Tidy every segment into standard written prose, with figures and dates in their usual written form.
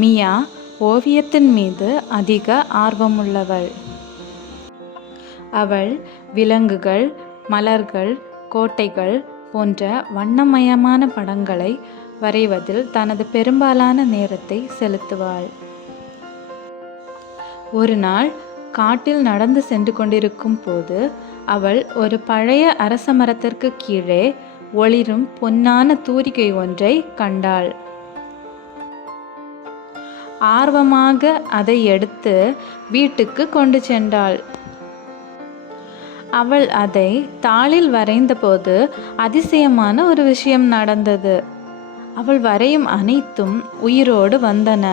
மியா ஓவியத்தின் மீது அதிக ஆர்வமுள்ளவள். அவள் விலங்குகள், மலர்கள், கோட்டைகள் போன்ற வண்ணமயமான படங்களை வரைவதில் தனது பெரும்பாலான நேரத்தை செலுத்துவாள். ஒரு நாள் காட்டில் நடந்து சென்று கொண்டிருக்கும் போது அவள் ஒரு பழைய அரச மரத்திற்கு கீழே ஒளிரும் பொன்னான தூரிகை ஒன்றை கண்டாள். ஆர்வமாக அதை எடுத்து வீட்டுக்கு கொண்டு சென்றாள். அவள் அதை தாளில் வரைந்தபோது அதிசயமான ஒரு விஷயம் நடந்தது. அவள் வரையும் அனைத்தும் உயிரோடு வந்தன.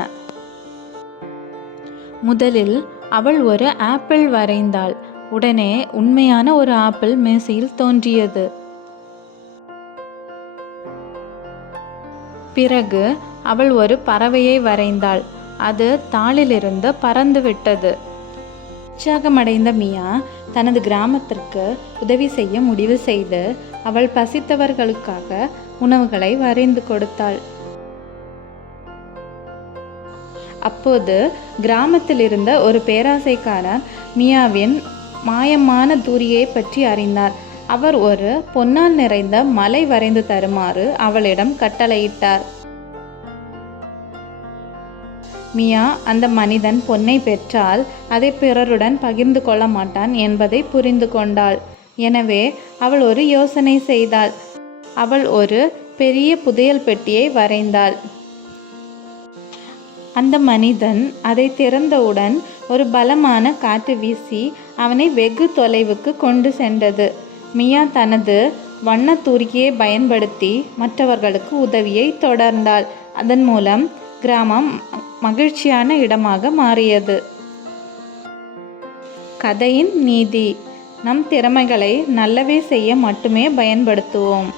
முதலில் அவள் ஒரு ஆப்பிள் வரைந்தாள். உடனே உண்மையான ஒரு ஆப்பிள் மேசையில் தோன்றியது. பிறகு அவள் ஒரு பறவையை வரைந்தாள். அது தாளிலிருந்து பறந்து விட்டது. உற்சாகமடைந்த மியா தனது கிராமத்திற்கு உதவி செய்ய முடிவு செய்து அவள் பசித்தவர்களுக்காக உணவுகளை வரைந்து கொடுத்தாள். அப்போது கிராமத்தில் இருந்த ஒரு பேராசைக்காரர் மியாவின் மாயமான தூரியை பற்றி அறிந்தார். அவர் ஒரு பொன்னால் நிறைந்த மலை வரைந்து தருமாறு அவளிடம் கட்டளையிட்டார். மியா அந்த மனிதன் பொன்னை பெற்றால் அதை பிறருடன் பகிர்ந்து கொள்ள மாட்டான் என்பதை புரிந்து கொண்டாள். எனவே அவள் ஒரு யோசனை செய்தாள். அவள் ஒரு பெரிய புதையல் பெட்டியை வரைந்தாள். அந்த மனிதன் அதை திறந்தவுடன் ஒரு பலமான காற்று வீசி அவனை வெகு தொலைவுக்கு கொண்டு சென்றது. மியா தனது வண்ண தூரிகையை பயன்படுத்தி மற்றவர்களுக்கு உதவியை தொடர்ந்தாள். அதன் மூலம் கிராமம் மகிழ்ச்சியான இடமாக மாறியது. கதையின் நீதி: நம் திறமைகளை நல்லவை செய்ய மட்டுமே பயன்படுத்துவோம்.